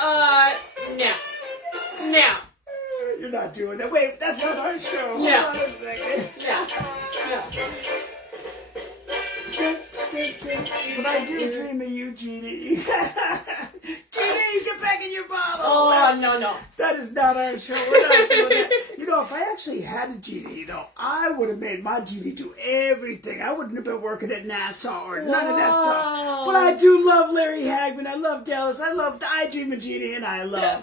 No. No. You're not doing that. Wait, that's not our show. No. Hold on a second. No. But I do dream of you, Jeannie. Jeannie, get back in your bottle. Oh, no. That is not our show. We're not doing that. You know, if I actually had a Jeannie, I would have made my Jeannie do everything. I wouldn't have been working at NASA or none of that stuff. But I do love Larry Hagman. I love Dallas. I dream of Jeannie, and I love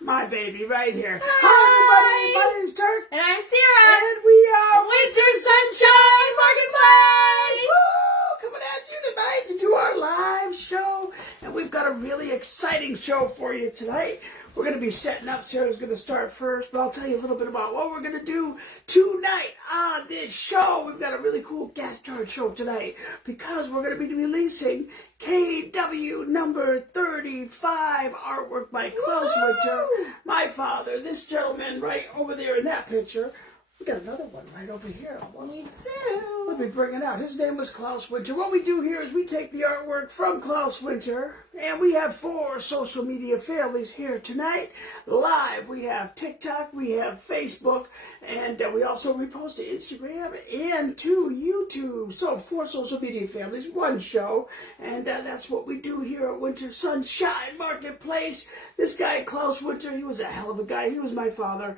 my baby right here. Hi, everybody. My name's Turk. And I'm Sara. And we are Winter Sunshine Marketplace. Woo! Coming at you tonight to do our live show. And we've got a really exciting show for you tonight. We're going to be setting up. Sarah's going to start first, but I'll tell you a little bit about what we're going to do tonight on this show. We've got a really cool guest star show tonight because we're going to be releasing KW number 35 artwork by Klaus Winter, my father, this gentleman right over there in that picture. We got another one right over here. Me too. Let me bring it out. His name was Klaus Winter. What we do here is we take the artwork from Klaus Winter, and we have 4 social media families here tonight. Live, we have TikTok, we have Facebook, and we also repost to Instagram and to YouTube. So 4 social media families, 1 show, and that's what we do here at Winter Sunshine Marketplace. This guy, Klaus Winter, he was a hell of a guy. He was my father.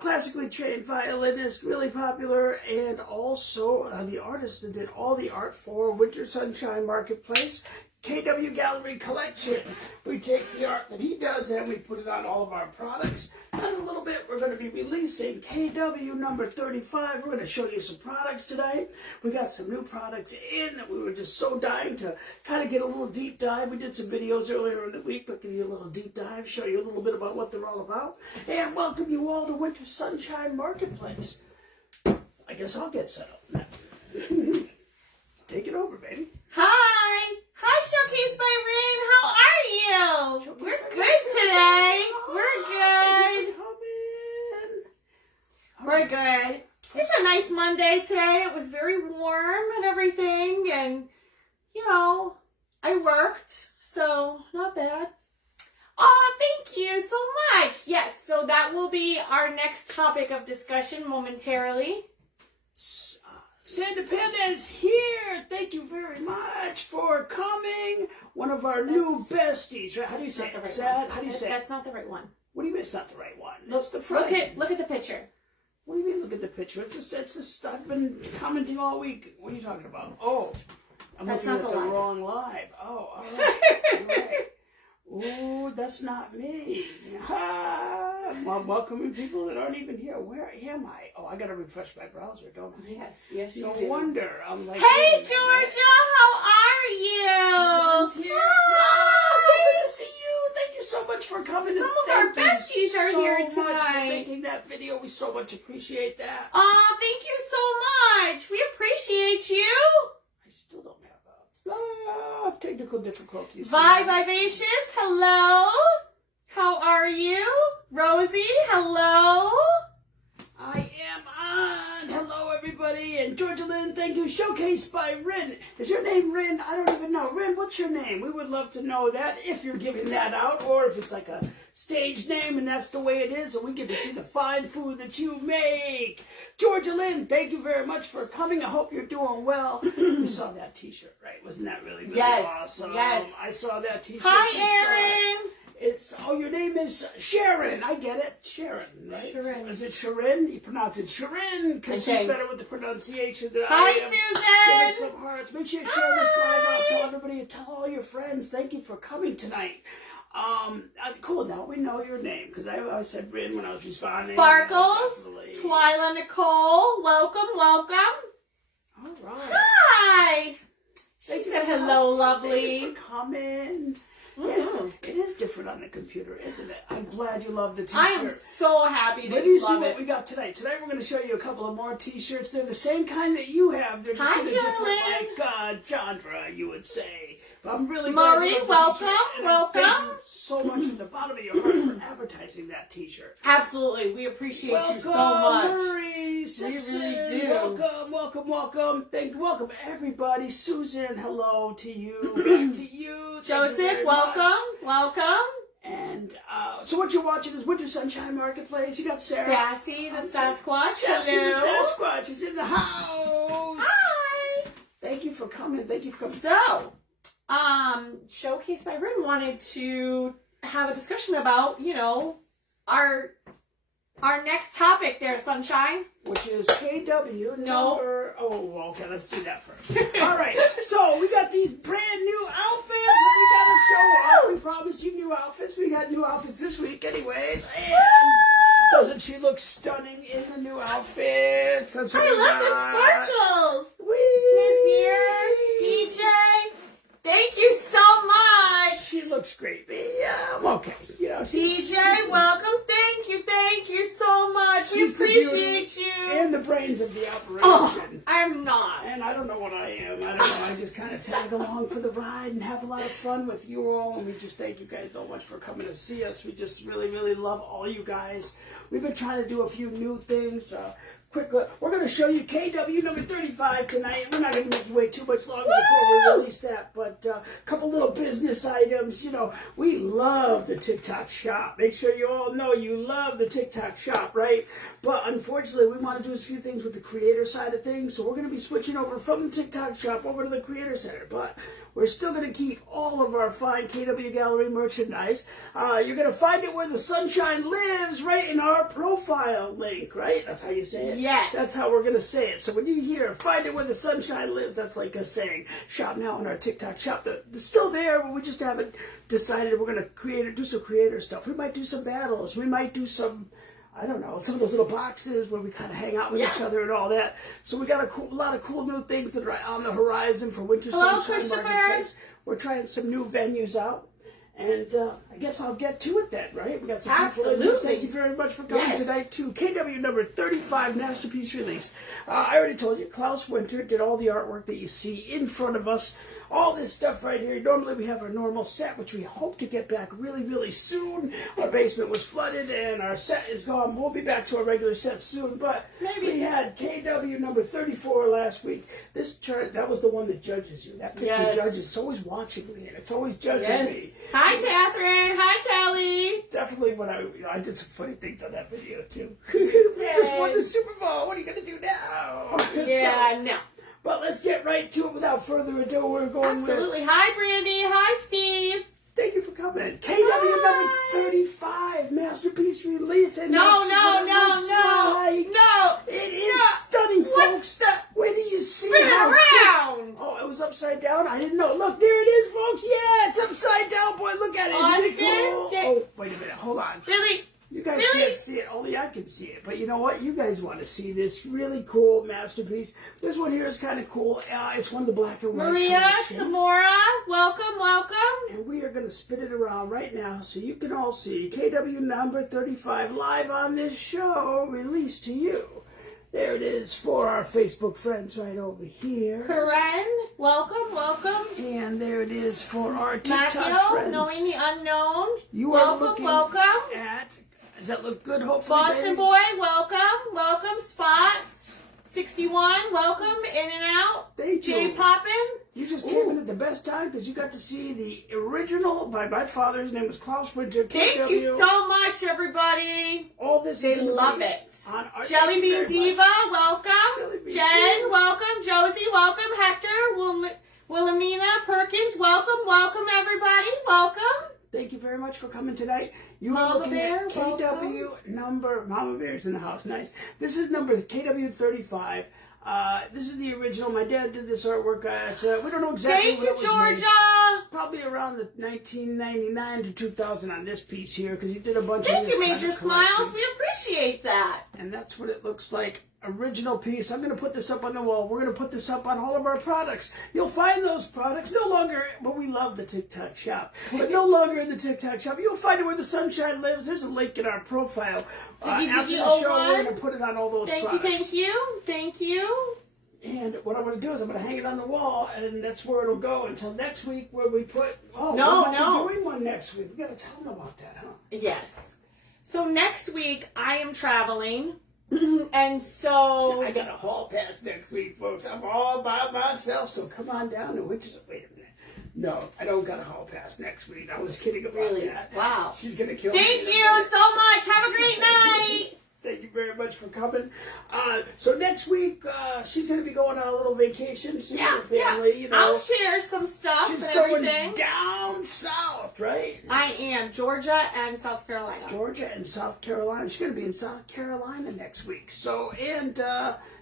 Classically trained violinist, really popular, and also the artist that did all the art for Winter Sunshine Marketplace, KW Gallery Collection. We take the art that he does and we put it on all of our products. And in a little bit, we're going to be releasing KW number 35. We're going to show you some products today. We got some new products in that we were just so dying to kind of get a little deep dive. We did some videos earlier in the week, but give you a little deep dive, show you a little bit about what they're all about, and welcome you all to Winter Sunshine Marketplace. I guess I'll get set up now. Take it over, baby. Hi, Showcase by Rin. How are you? We're good today. We're good. It's a nice Monday today. It was very warm and everything, and I worked, so not bad. Oh, thank you so much. Yes, so that will be our next topic of discussion momentarily. Independence here. Thank you very much for coming. One of our new besties. Right? How do you say it? How do you say it? That's not the right one. What do you mean it's not the right one? That's the front. Look at the picture. What do you mean look at the picture? It's just I've been commenting all week. What are you talking about? Oh, I'm looking at the wrong live. Oh, all right. Ooh, that's not me. I'm welcoming people that aren't even here. Where am I? Oh, I gotta refresh my browser, don't I? Yes, you do. No wonder. I'm like, hey, Georgia, how are you? Here. Oh, so good to see you. Thank you so much for coming. Some of our besties are here tonight. So much for making that video. We so much appreciate that. Aw, thank you so much. We appreciate you. I still don't have technical difficulties. Vivacious, hello. How are you? Rosie, hello. I am on. Hello, everybody. And Georgia Lynn, thank you. Showcase by Rin. Is your name Rin? I don't even know. Rin, what's your name? We would love to know that if you're giving that out or if it's like a stage name and that's the way it is and we get to see the fine food that you make. Georgia Lynn, thank you very much for coming. I hope you're doing well. We saw that t-shirt, right? Wasn't that really awesome? Yes. I saw that t-shirt. Hi, Erin. Your name is Sharon. I get it. Sharon, right? Sharon. Is it Sharon? You pronounce it Sharon because she's better with the pronunciation than Hi, I am. Susan. Give us some hearts. Make sure you share this live out. Tell everybody. Tell all your friends. Thank you for coming tonight. Cool. Now we know your name because I said Rin when I was responding. Sparkles. Twyla Nicole. Welcome. All right. Hi. She said hello, lovely. Thank you for coming. Mm-hmm. Yeah, it is different on the computer, isn't it? I'm glad you love the t-shirt. I am so happy that you love it. Let me see what we got tonight. Tonight we're going to show you a couple of more t-shirts. They're the same kind that you have. They're just in a different genre, you would say. But I'm really glad Marie, you love welcome. Thank you so much from the bottom of your heart for advertising that t-shirt. Absolutely. We appreciate you so much. Marie Simpson. We really do. Welcome. Welcome everybody. Susan, hello to you. Back to you. Joseph, welcome. So what you're watching is Winter Sunshine Marketplace. You got Sarah. Sassy the Sasquatch. Sassy the Hello. Sasquatch is in the house. Hi. Thank you for coming. Thank you for coming. So, Showcase by Rin wanted to have a discussion about, our next topic there, Sunshine. Which is KW No. number... Oh, okay, let's do that first. All right, so we got these brand new outfits that we got to show off. We promised you new outfits. We got new outfits this week anyways. And doesn't she look stunning in the new outfits? That's what I we love got. the sparkles. Miss DJ, thank you so much. She looks great. Yeah, I'm okay. DJ, welcome. Thank you so much. We She's the appreciate beauty you. and the brains of the operation. Oh, I'm not. And I don't know what I am. I don't know. I just kind of tag along for the ride and have a lot of fun with you all. And we just thank you guys so much for coming to see us. We just really, really love all you guys. We've been trying to do a few new things. Quick look. We're going to show you KW number 35 tonight. We're not going to make you wait too much longer before we release that. But a couple little business items. We love the TikTok shop. Make sure you all know you love the TikTok shop, right? But unfortunately, we want to do a few things with the creator side of things. So we're going to be switching over from the TikTok shop over to the creator center. But we're still going to keep all of our fine KW Gallery merchandise. You're going to find it where the sunshine lives, right in our profile link, right? That's how you say it? Yes. That's how we're going to say it. So when you hear, find it where the sunshine lives, that's like us saying, shop now on our TikTok shop. It's still there, but we just haven't decided we're going to do some creator stuff. We might do some battles. We might do some... I don't know, some of those little boxes where we kind of hang out with each other and all that. So we got a lot of cool new things that are on the horizon for Winter Sunshine Marketplace. We're trying some new venues out. And I guess I'll get to it then, right? We got some people in here. Thank you very much for coming tonight to KW number 35 Masterpiece Release. I already told you, Klaus Winter did all the artwork that you see in front of us. All this stuff right here. Normally we have our normal set, which we hope to get back really, really soon. Our basement was flooded and our set is gone. We'll be back to our regular set soon. But we had KW number 34 last week. This chart, that was the one that judges you. That picture judges. It's always watching me and it's always judging me. Hi, Catherine. Hi, Kelly. Definitely when I did some funny things on that video too. We just won the Super Bowl. What are you going to do now? Yeah, no. But let's get right to it without further ado. We're going Absolutely. Hi, Brandy. Hi, Steve. Thank you for coming. KW number 35 Masterpiece Release. And No. It is stunning, folks. Where do you see Spin how around. Oh, it was upside down? I didn't know. Look, there it is, folks. Yeah, it's upside down, boy. Look at it. Isn't it cool? Oh, wait a minute. Hold on. Really? You guys can't see it. Only I can see it. But you know what? You guys want to see this really cool masterpiece. This one here is kind of cool. It's one of the black and white Maria, collection. Tamora, welcome. And we are going to spin it around right now so you can all see KW number 35 live on this show, released to you. There it is for our Facebook friends right over here. Karen, welcome. And there it is for our TikTok Matthew, friends. Knowing the Unknown. You are welcome. at... Does that look good, hopefully, Boston baby? Boy, welcome. Spots, 61, welcome. In and out. Thank you. Jay Poppin. You just came in at the best time because you got to see the original by my father. His name was Klaus Winter. Thank you so much, everybody. All this They love it. Jelly Bean Diva, welcome. Jen, welcome. Josie, welcome. Hector, Wilhelmina Perkins, welcome, everybody. Welcome. Thank you very much for coming tonight. You are Mama looking Bear, at KW number... Mama Bear's in the house. Nice. This is number KW 35. This is the original. My dad did this artwork. We don't know exactly Thank when it was you, Georgia. made. Probably around the 1999 to 2000 on this piece here because you did a bunch of Thank this you, kind Major of Smiles. collection. We appreciate that. And that's what it looks like. Original piece. I'm going to put this up on the wall. We're going to put this up on all of our products. You'll find those products no longer, but we love the TikTok shop, but no longer in the TikTok shop. You'll find it where the sunshine lives. There's a link in our profile. After the show, we're going to put it on all those products. Thank you. And what I'm going to do is I'm going to hang it on the wall, and that's where it'll go until next week where we put... Oh, we're doing one next week. We got to tell them about that, huh? Yes. So next week, I am traveling. And so... I got a hall pass next week, folks. I'm all by myself, so come on down to Winter... Wait a minute. No, I don't got a hall pass next week. I was kidding about Really? that. Wow. She's going to kill me. Thank you so much. Have a great night. Thank you very much for coming. So next week, she's going to be going on a little vacation, seeing her family. You know, I'll share some stuff she's and going everything. down south, right? I am. Georgia and South Carolina. Georgia and South Carolina. She's going to be in South Carolina next week. So, and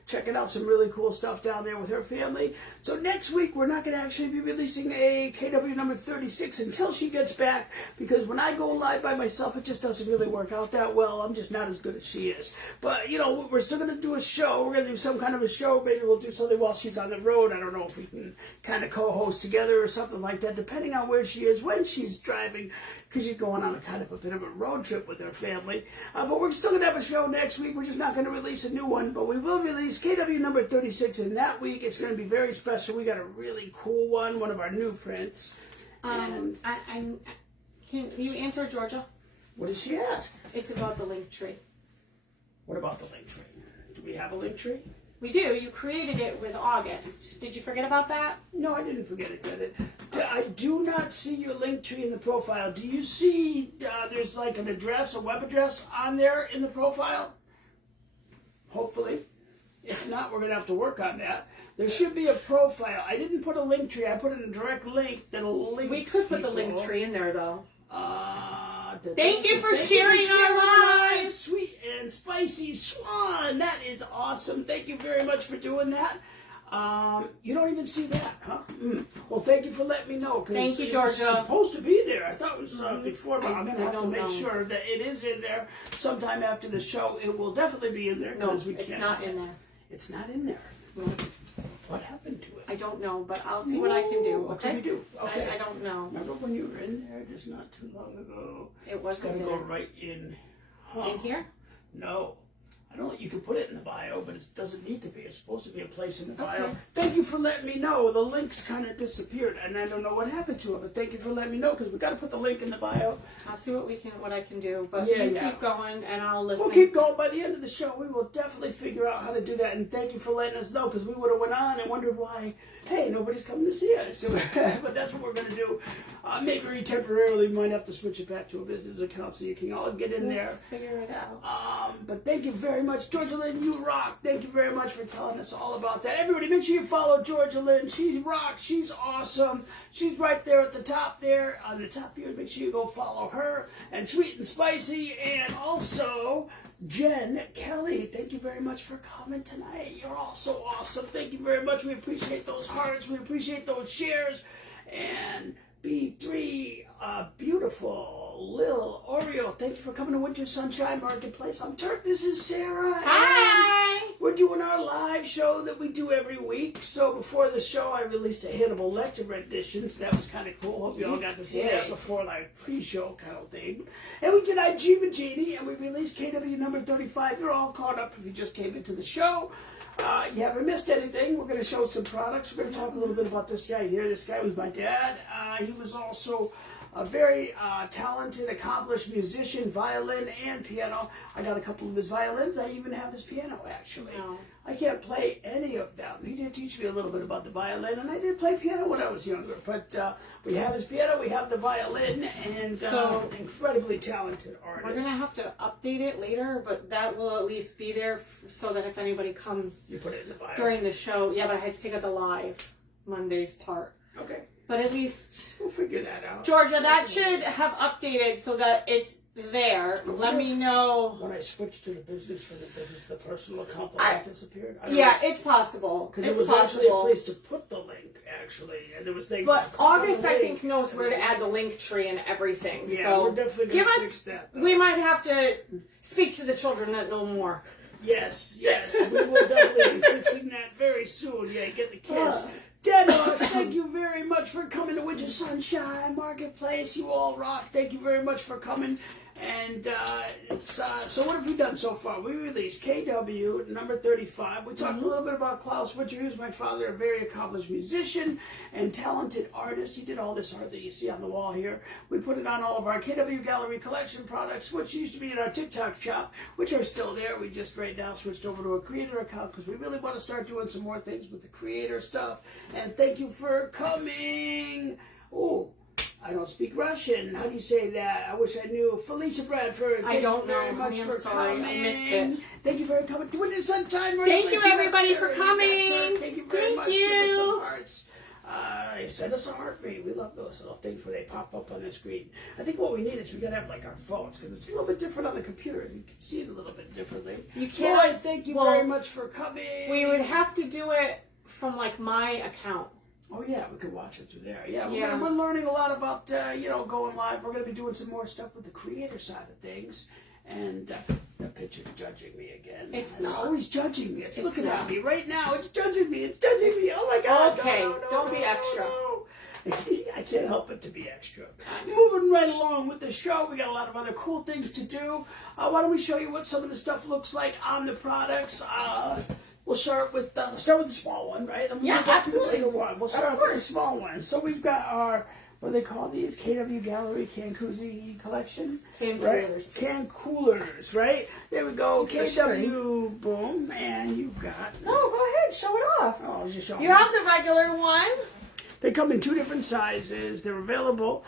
checking out some really cool stuff down there with her family. So next week, we're not going to actually be releasing a KW number 36 until she gets back, because when I go live by myself, it just doesn't really work out that well. I'm just not as good as she is. But, you know, we're still going to do a show. We're going to do some kind of a show. Maybe we'll do something while she's on the road. I don't know if we can kind of co-host together or something like that, depending on where she is when she's driving, because she's going on a kind of a bit of a road trip with her family. But we're still going to have a show next week. We're just not going to release a new one, but we will release KW number 36, and that week it's going to be very special. We got a really cool one of our new prints. And can you answer, Georgia? what did she ask? It's about the link tree. What about the link tree? Do we have a link tree? We do. You created it with August. Did you forget about that? No, I didn't forget it, did it? I do not see your link tree in the profile. Do you see there's like an address, a web address on there in the profile? Hopefully. If not, we're going to have to work on that. There should be a profile. I didn't put a link tree. I put in a direct link that'll link. We could put the link tree in there, though. Thank you for sharing our lives. Sweet and spicy swan. That is awesome. Thank you very much for doing that. You don't even see that, huh? Well, thank you for letting me know. Thank you, it's Georgia. supposed to be there. I thought it was before, but I'm going to have to don't make know. sure that it is in there sometime after the show. It will definitely be in there. No, we it's can't. not in there. It's not in there. No. What happened to it? I don't know, but I'll see what I can do. What Okay? can we do? Okay. I don't know. Remember when you were in there just not too long ago? It wasn't It's got to there. go right in. Huh. In here? No. I don't. You can put it in the bio, but it doesn't need to be. It's supposed to be a place in the bio. Okay. Thank you for letting me know. The links kind of disappeared, and I don't know what happened to it. But thank you for letting me know, because we got to put the link in the bio. I'll see what I can do. But Yeah, you yeah. keep going, and I'll listen. We'll keep going. By the end of the show, we will definitely figure out how to do that. And thank you for letting us know, because we would have went on and wondered why, hey, nobody's coming to see us. So, but that's what we're going to do. Maybe temporarily we might have to switch it back to a business account so you can all get in there. Figure it out. But thank you very much. Georgia Lynn, you rock. Thank you very much for telling us all about that. Everybody, make sure you follow Georgia Lynn. She rocks. She's awesome. She's right there at the top there. On the top here, make sure you go follow her. And Sweet and Spicy. And also Jen Kelly. Thank you very much for coming tonight. You're all so awesome. Thank you very much. We appreciate those hearts. We appreciate those shares. And B3, beautiful Lil Oreo. Thank you for coming to Winter Sunshine Marketplace. I'm Turk. This is Sarah. Hi! We're doing our live show that we do every week. So before the show, I released a Hannibal Lecter edition. So that was kind of cool. Hope you all got to see that before, like pre-show kind of thing. And we did I Dream of Genie, and we released KW number 35. You're all caught up if you just came into the show. You haven't missed anything. We're going to show some products. We're going to talk a little bit about this guy here. This guy was my dad. He was also a very talented, accomplished musician, violin and piano. I got a couple of his violins. I even have his piano, actually. Oh. I can't play any of them. He did teach me a little bit about the violin, and I did play piano when I was younger. But we have his piano, we have the violin, and So, incredibly talented artist. We're going to have to update it later, but that will at least be there so that if anybody comes You put it in the bio. during the show. Yeah, but I had to take out the live Monday's part. Okay. But at least, We'll figure that out. Georgia, that should have updated so that it's there. Let me know. When I switched to the business from the business, the personal account, the link disappeared. I don't Yeah, know. it's possible. Because It's it was actually a possible. place to put the link, actually, and there was things. But click on August, the I link, think, knows and where to then- add the link tree and everything. Yeah, so we're definitely give gonna us. fix that. Though. We might have to speak to the children that know more. Yes, we will definitely be fixing that very soon. Yeah, get the kids. Denmark, thank you very much for coming to Winter Sunshine Marketplace. You all rock. Thank you very much for coming. And so what have we done so far? We released KW number 35. We talked a little bit about Klaus Winter. He was my father, a very accomplished musician and talented artist. He did all this art that you see on the wall here. We put it on all of our KW Gallery collection products, which used to be in our TikTok shop, which are still there. We just right now switched over to a creator account because we really want to start doing some more things with the creator stuff. And thank you for coming. Oh, I don't speak Russian. How do you say that? I wish I knew. Felicia Bradford. I don't know, very much honey, I'm for sorry. coming. I missed it. Thank you for coming to Winter Sunshine. Thank you, everybody, for coming. Thank you very much. Thank Give us some you. hearts. Send us a heartbeat. We love those little things where they pop up on the screen. I think what we need is we gotta have like our phones because it's a little bit different on the computer. You can see it a little bit differently. You can't. Lloyd, thank you very much for coming. We would have to do it from like my account. Oh yeah, we could watch it through there. Yeah, Yeah. we're learning a lot about going live. We're gonna be doing some more stuff with the creator side of things. And the picture's judging me again. It's not. Always judging me. It's looking not. at me right now. It's judging me. It's judging me. Oh my God. Okay, No, don't be extra. no. I can't help it to be extra. Moving right along with the show, we got a lot of other cool things to do. Why don't we show you what some of the stuff looks like on the products? We'll start with the small one, right? And Yeah, move up to the absolutely. bigger one. We'll start with the small one. So we've got our, what do they call these? KW Gallery Can Koozie Collection? Can Right? coolers. Can coolers, right? There we go. For KW, boom. And you've got... No, go ahead, show it off. Oh, I'll just show You have the regular one. They come in two different sizes. They're available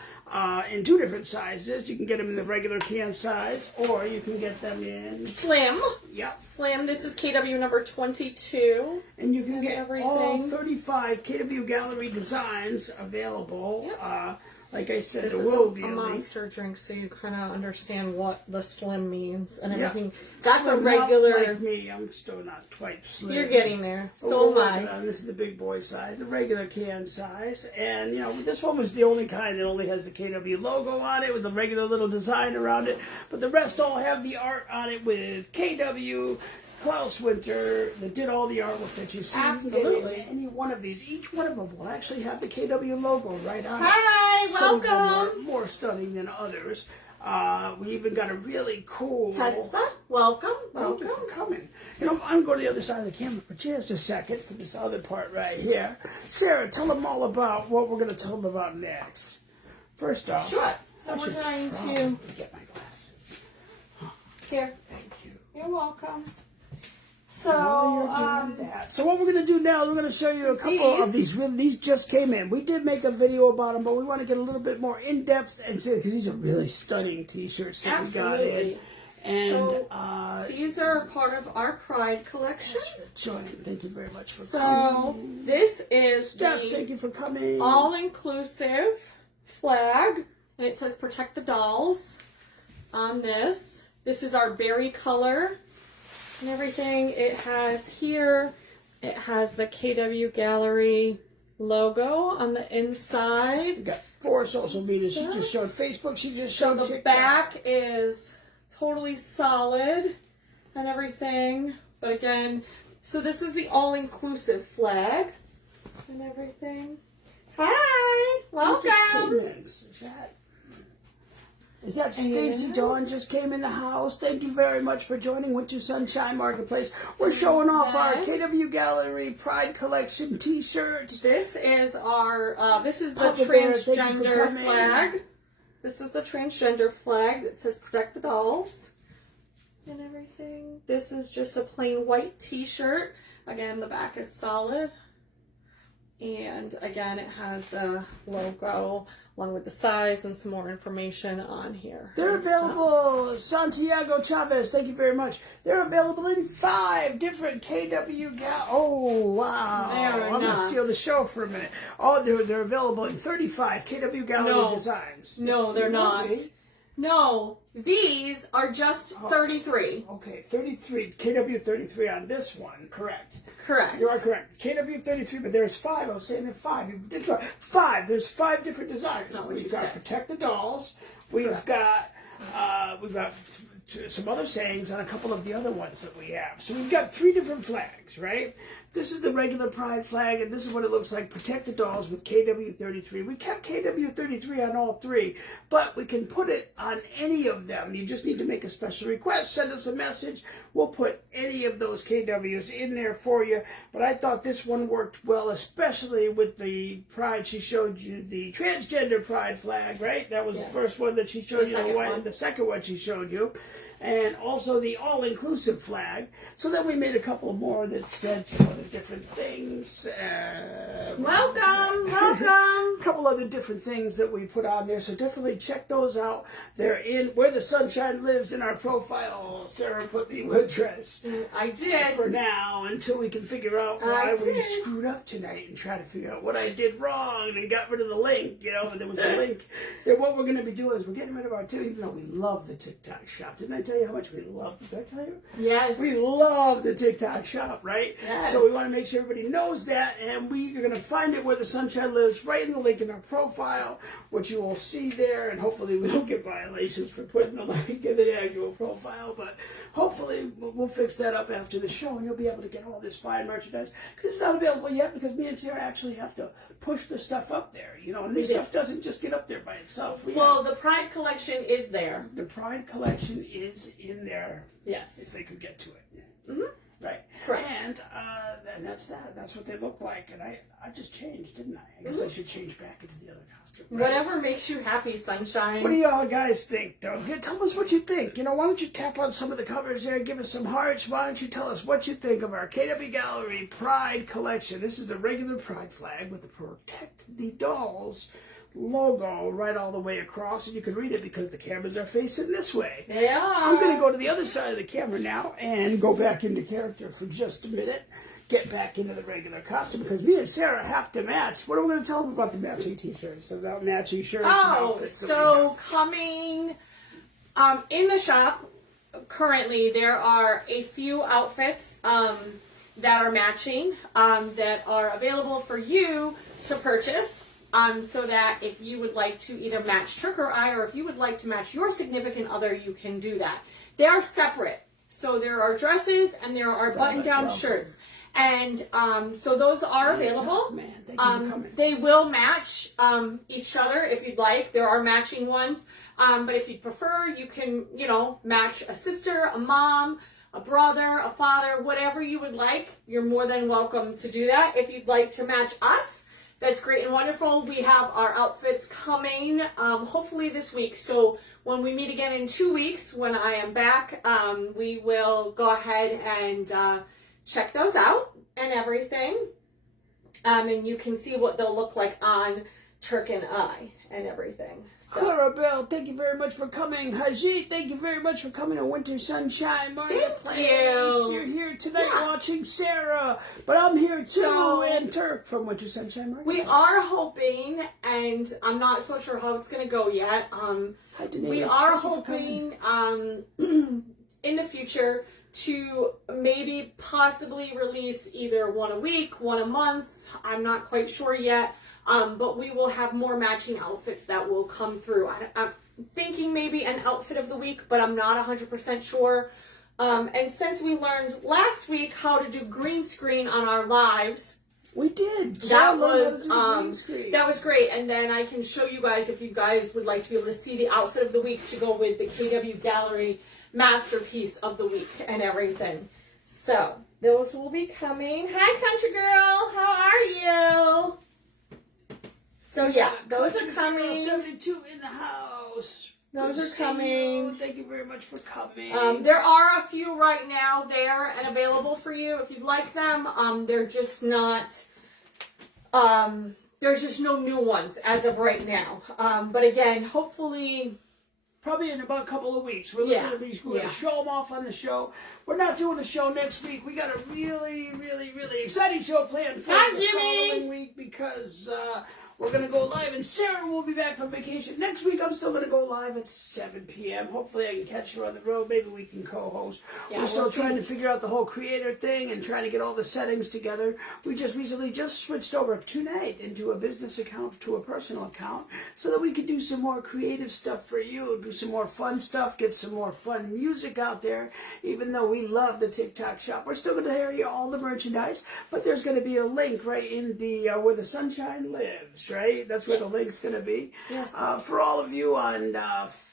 in two different sizes. You can get them in the regular can size, or you can get them in... Slim. Yep. Slim. This is KW number 22. And you can get everything. all 35 KW Gallery designs available. Yep. Like I said, This there is will a be a link. monster drink, so you kind of understand what the slim means and Yeah. everything. That's a Slim, regular. not like me, I'm still not quite slim. You're getting there. But So we're am working I. on- This is the big boy size, the regular can size. And, this one was the only kind that only has the KW logo on it with a regular little design around it. But the rest all have the art on it with KW, Klaus Winter, that did all the artwork that you see. Absolutely. You can get any one of these. Each one of them will actually have the KW logo right on it. Hi, Some of them welcome. are more stunning than others. We even got a really cool... Testa, welcome. Thank you for coming. I'm going to go to the other side of the camera for just a second for this other part right here. Sarah, tell them all about what we're going to tell them about next. First off, Sure. So I we're should going probably to... get my glasses. Here. Thank you. You're welcome. While you're doing that. So what we're going to do now is we're going to show you a couple of these. These just came in. We did make a video about them, but we want to get a little bit more in-depth and see, because these are really stunning t-shirts that we got in. And So, these are part of our Pride collection. thank you very much for So coming. this is Steph, the thank you for coming. all-inclusive flag, and it says "Protect the Dolls" on this. This is our berry color and everything. It has here. It has the KW Gallery logo on the inside. We got 4 social media. She just showed Facebook. She just So showed the TikTok. back is totally solid and everything. But again, so this is the all-inclusive flag and everything. Hi, Who just came welcome. in? Is that Stacy Dawn just came in the house? Thank you very much for joining Winter Sunshine Marketplace. We're showing off our KW Gallery Pride Collection t-shirts. This is our, this is the Papa Bear, thank you for transgender coming. flag. This is the transgender flag that says "Protect the Dolls" and everything. This is just a plain white t-shirt. Again, the back is solid. And again, it has the logo along with the size and some more information on here. They're available. Santiago Chavez, thank you very much. They're available in 5 different KW Oh, wow. They are I'm going to not. steal the show for a minute. Oh, they're available in 35 KW Gallery designs. No, they're not. No, these are just 33. Okay, 33, KW 33 on this one, correct. Correct. You are correct. KW 33, but there's 5. I was saying there 5. You did try. 5. There's 5 different designs. That's not what We've you got said. Protect the Dolls. We've got some other sayings on a couple of the other ones that we have. So we've got 3 different flags, right? This is the regular Pride flag, and this is what it looks like. Protect the Dolls with KW33. We kept KW33 on all 3, but we can put it on any of them. You just need to make a special request. Send us a message. We'll put any of those KWs in there for you. But I thought this one worked well, especially with the Pride. She showed you the transgender Pride flag, right? That was the first one that she showed you. second one. The second one she showed you. and also the all-inclusive flag. So then we made a couple more that said some other different things. Welcome, welcome. A couple other different things that we put on there, so definitely check those out. They're in Where the Sunshine Lives in our profile. Sarah put the wood dress. I did. For now, until we can figure out why we screwed up tonight and try to figure out what I did wrong and got rid of the link, you know, and there was a link. Then what we're going to be doing is we're getting rid of our two, even though we love the TikTok shop. Didn't I tell you how much we love the TikTok shop? Yes. We love the TikTok shop, right? Yes. So we want to make sure everybody knows that, and we are going to find it Where the Sunshine Lives right in the link in our profile, which you will see there, and hopefully we don't get violations for putting the link in the actual profile, but hopefully we'll fix that up after the show, and you'll be able to get all this fine merchandise, because it's not available yet, because me and Sarah actually have to push the stuff up there, you know, and this stuff doesn't just get up there by itself. The Pride collection is there. The Pride collection is in there. Yes. If they could get to it. Mm-hmm. Right. Correct. And that's that. That's what they look like. And I just changed, didn't I? I guess I should change back into the other costume. Right? Whatever makes you happy, sunshine. What do y'all guys think, though? Tell us what you think. You know, why don't you tap on some of the covers there, give us some hearts. Why don't you tell us what you think of our KW Gallery Pride collection? This is the regular Pride flag with the Protect the Dolls logo right all the way across, and you can read it because the cameras are facing this way. They are. I'm going to go to the other side of the camera now and go back into character for just a minute. Get back into the regular costume because me and Sarah have to match. What are we going to tell them about the matching t-shirts, about matching shirts and outfits? So coming in the shop currently, there are a few outfits that are matching that are available for you to purchase. So that if you would like to either match Turk or I, or if you would like to match your significant other, you can do that. They are separate. So there are dresses and there are button-down shirts. And so those are available. They will match each other if you'd like. There are matching ones. But if you'd prefer, you can, you know, match a sister, a mom, a brother, a father, whatever you would like. You're more than welcome to do that. If you'd like to match us, that's great and wonderful. We have our outfits coming hopefully this week. So when we meet again in 2 weeks, when I am back, we will go ahead and check those out and everything. And you can see what they'll look like on Turk and I and everything. So. Clarabelle, thank you very much for coming. Haji, thank you very much for coming to Winter Sunshine Marketplace. Thank you. You're here tonight watching Sarah, but I'm here too, and Turk from Winter Sunshine Marketplace. We are hoping, and I'm not so sure how it's going to go yet. Hi, Denise. We are hoping in the future to maybe possibly release either one a week, one a month. I'm not quite sure yet. But we will have more matching outfits that will come through. I'm thinking maybe an outfit of the week, but I'm not 100% sure. And since we learned last week how to do green screen on our lives, we did. That was great. And then I can show you guys if you guys would like to be able to see the outfit of the week to go with the KW Gallery masterpiece of the week and everything. So those will be coming. Hi, country girl. How are you? So yeah, those are coming. 72 in the house. Those are coming. Thank you very much for coming. There are a few right now there and available for you if you'd like them. They're just not. There's just no new ones as of right now. But again, hopefully. Probably in about a couple of weeks. We're going to show them off on the show. We're not doing a show next week. We got a really, really, really exciting show planned for the following week because we're going to go live. And Sarah will be back from vacation. Next week, I'm still going to go live at 7 p.m. Hopefully, I can catch her on the road. Maybe we can co-host. We're still trying to figure out the whole creator thing and trying to get all the settings together. We just recently switched over tonight into a business account to a personal account so that we could do some more creative stuff for you, do some more fun stuff, get some more fun music out there. Even though we love the TikTok shop, we're still going to carry all the merchandise, but there's going to be a link right in the Where the Sunshine Lives, right? That's where the link's going to be. Yes. For all of you on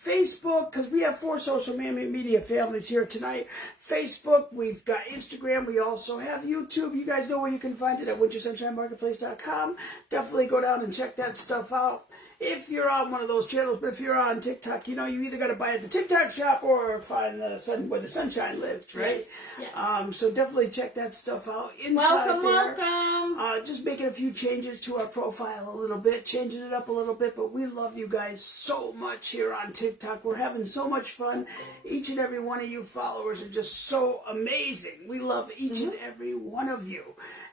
Facebook, because we have 4 social media families here tonight. Facebook, we've got Instagram, we also have YouTube. You guys know where you can find it at wintersunshinemarketplace.com. Definitely go down and check that stuff out. if you're on one of those channels, but if you're on TikTok, you know, you either got to buy at the TikTok shop or find the sun where the sunshine lives, right? Yes. So definitely check that stuff out. Inside Welcome. just making a few changes to our profile a little bit, changing it up a little bit, but we love you guys so much here on TikTok. We're having so much fun. Each and every one of you followers are just so amazing. We love each and every one of you.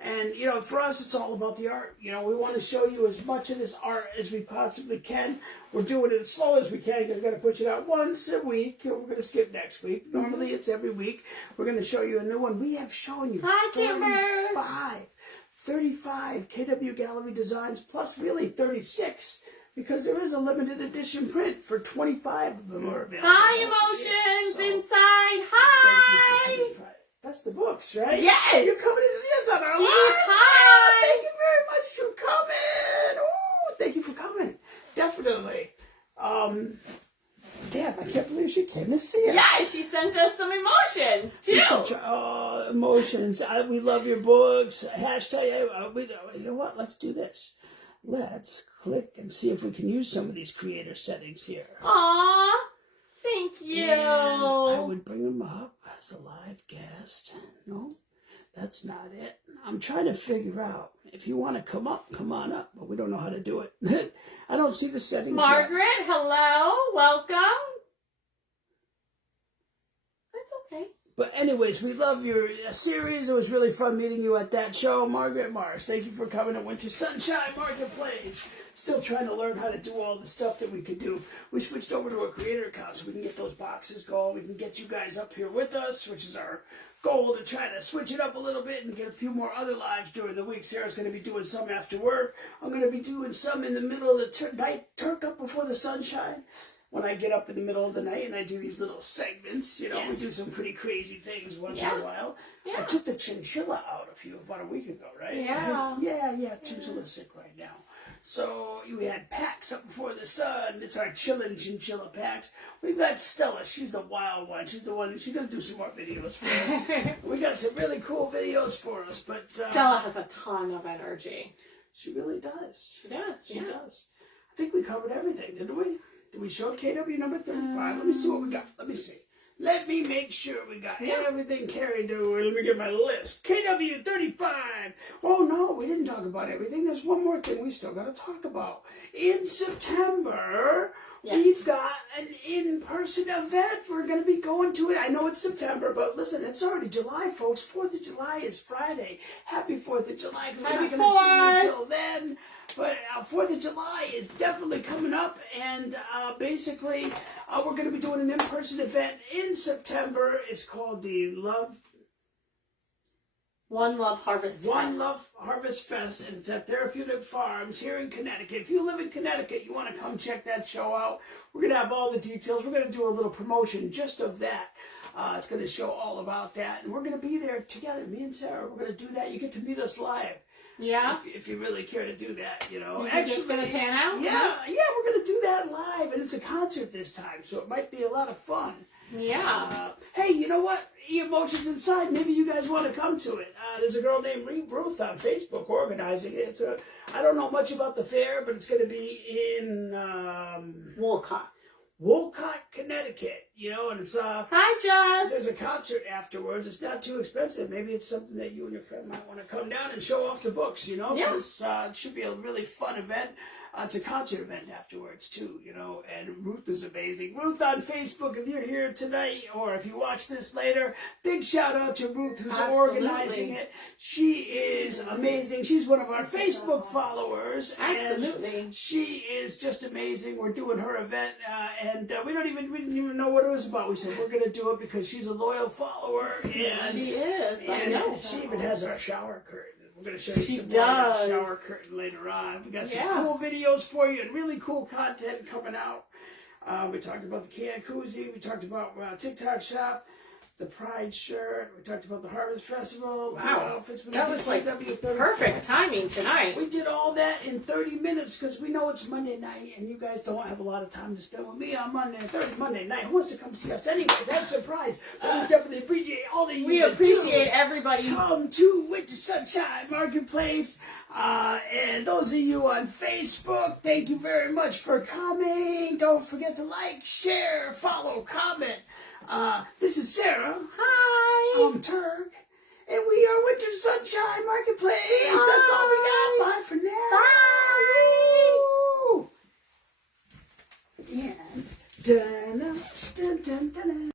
And, you know, for us, it's all about the art. You know, we want to show you as much of this art as we possibly can. We're doing it as slow as we can because we're going to push it out once a week. We're going to skip next week. Normally, it's every week. We're going to show you a new one. We have shown you 35 KW Gallery designs, plus really 36, because there is a limited edition print for 25 of them are available. Hi, emotions inside. Hi. That's the books, right? Yes. You're coming to see us on our live. Hi. Thank you very much for coming. Ooh, thank you for coming. Definitely. Damn, I can't believe she came to see us. Yeah, she sent us some emotions too. Emotions. We love your books. Hashtag. You know what? Let's do this. Let's click and see if we can use some of these creator settings here. Aw, thank you. And I would bring them up as a live guest. No, that's not it. I'm trying to figure out if you want to come up, come on up, but we don't know how to do it. I don't see the settings Margaret, yet. hello, welcome. That's okay. But anyways, we love your series. It was really fun meeting you at that show. Margaret Mars, thank you for coming to Winter Sunshine Marketplace. Still trying to learn how to do all the stuff that we could do. We switched over to a creator account so we can get those boxes going. We can get you guys up here with us, which is our goal, to try to switch it up a little bit and get a few more other lives during the week. Sarah's going to be doing some after work. I'm going to be doing some in the middle of the night, Turk up before the sunshine. When I get up in the middle of the night and I do these little segments, you know, we do some pretty crazy things once in a while. I took the chinchilla out about a week ago, right? Yeah, chinchilla's sick right now. So we had Pax up before the sun. It's our chillin' chinchilla Pax. We've got Stella. She's the wild one. She's the one. She's going to do some more videos for us. We got some really cool videos for us. But Stella has a ton of energy. She really does. She does. She does. I think we covered everything, didn't we? Did we show KW number 35? Let me see what we got. Let me see. Let me make sure we got everything carried over. Let me get my list. KW 35. Oh, no, we didn't talk about everything. There's one more thing we still got to talk about. In September, we've got an in-person event. We're going to be going to it. I know it's September, but listen, it's already July, folks. 4th of July is Friday. Happy 4th of July. We're not going to see you until then. But 4th of July is definitely coming up, and basically we're going to be doing an in-person event in September. It's called the One Love Harvest Fest, and it's at Therapeutic Farms here in Connecticut. If you live in Connecticut, you want to come check that show out. We're going to have all the details. We're going to do a little promotion just of that. It's going to show all about that, and we're going to be there together, me and Sarah. We're going to do that. You get to meet us live. Yeah. If you really care to do that, you know. Actually, it's going to pan out? Yeah, we're going to do that live, and it's a concert this time, so it might be a lot of fun. Yeah. Hey, you know what? Emotions Inside, maybe you guys want to come to it. There's a girl named Ruth on Facebook organizing it. I don't know much about the fair, but it's going to be in Wolcott, Connecticut, you know, and it's Hi, Jess. There's a concert afterwards. It's not too expensive. Maybe it's something that you and your friend might want to come down and show off the books, you know, because it should be a really fun event. It's a concert event afterwards, too, you know, and Ruth is amazing. Ruth on Facebook, if you're here tonight or if you watch this later, big shout out to Ruth who's organizing it. She is amazing. She's one of our Facebook followers. Absolutely. And she is just amazing. We're doing her event, and we didn't even know what it was about. We said we're going to do it because she's a loyal follower. And she is. I know. She even has our shower curtain. We're going to show you some more of that shower curtain later on. We got some cool videos for you and really cool content coming out. We talked about the can koozie. We talked about TikTok shop. the Pride shirt. We talked about the Harvest Festival. Wow. Outfits. That was like perfect timing tonight. We did all that in 30 minutes because we know it's Monday night and you guys don't have a lot of time to spend with me on Monday night. Who wants to come see us anyway? That's a surprise. But we definitely appreciate all of you. We appreciate everybody. Come to Winter Sunshine Marketplace. And those of you on Facebook, thank you very much for coming. Don't forget to like, share, follow, comment. This is Sarah. Hi. I'm Turk. And we are Winter Sunshine Marketplace. That's all we got. Bye for now. Bye. Woo! And dun, dun, dun, dun, dun.